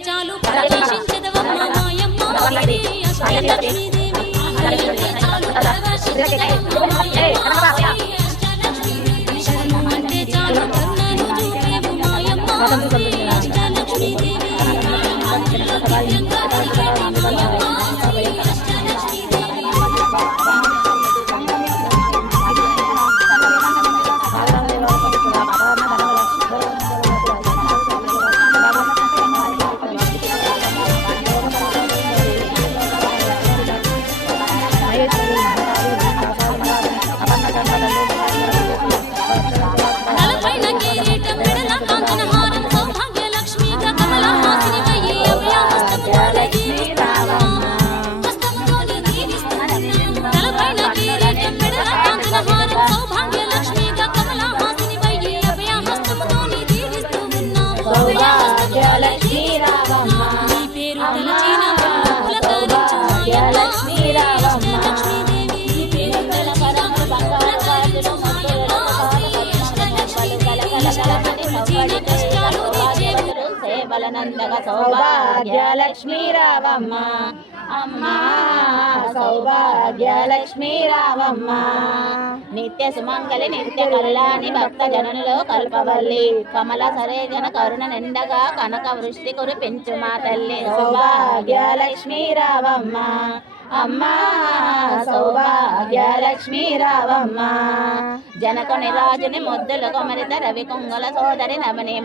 చాలు ప్రవేశించదవమ్మ మాయమ్మ అష్టలక్ష్మీదేవి చాలు ప్రవేశించదవమ్మ అష్టలక్ష్మీదేవి శరణు అంటే చాలు కరుణను చూపేవు మాయమ్మ అష్టలక్ష్మీదేవి సౌభాగ్యలక్ష్మీ రావమ్మ అమ్మా సౌభాగ్యలక్ష్మీ రావమ్మ నిత్య సుమంగళి నిత్య కళ్యాణి భక్త జననులో కల్పవల్లి కమల సరేజన కరుణ నిండగా కనక వృష్టి కురిపించు మా తల్లి సౌభాగ్యలక్ష్మీ రావమ్మ అమ్మా సౌభాగ్యలక్ష్మీ రావమ్మ జనకుని రాజుని ముద్దుల కొమరిత రవి కుంగల సోదరి నవని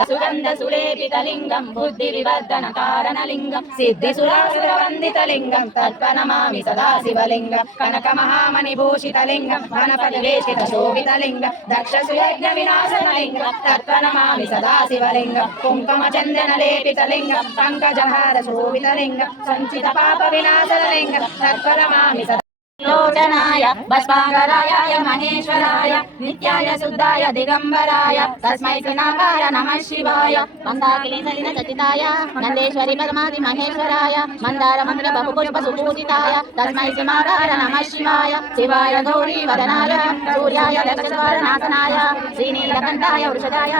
సుగంధ సులేపితలింగం బుద్ధి వివర్ధన కారణలింగం సిద్ధి సురాసురవందితలింగం తత్వనమామి సదా శివలింగం కనక మహామణి భూషితలింగం వనపరివేషిత శోభితలింగం దక్ష సుయజ్ఞ వినాశనలింగం తత్వనమామి సదా శివలింగం కుంకుమ చందన లేపితలింగం పంకజహార శోభితలింగం సంచిత పాప వినాశనలింగం తత్వనమామి సదా లోచనాయ భస్మాంగరాయ మహేశ్వరాయ నిత్యాయ శుద్ధాయ దిగంబరాయ తస్మై సునామాయ నమః శివాయ మందాకిని సలిన సచితాయ నందేశ్వరి పరమాది మహేశ్వరాయ మందార మంత్ర బహుపుష్ప సుపూజితాయ తస్మై సునారాయ నమః శివాయ శివాయ గౌరీ వదనాయ సూర్యాయ దక్షద్వార నాశనాయ శ్రీనీలకంఠాయ వృషదాయ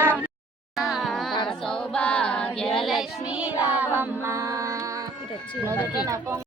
సౌభాగ్యలక్ష్మీ రావమ్మ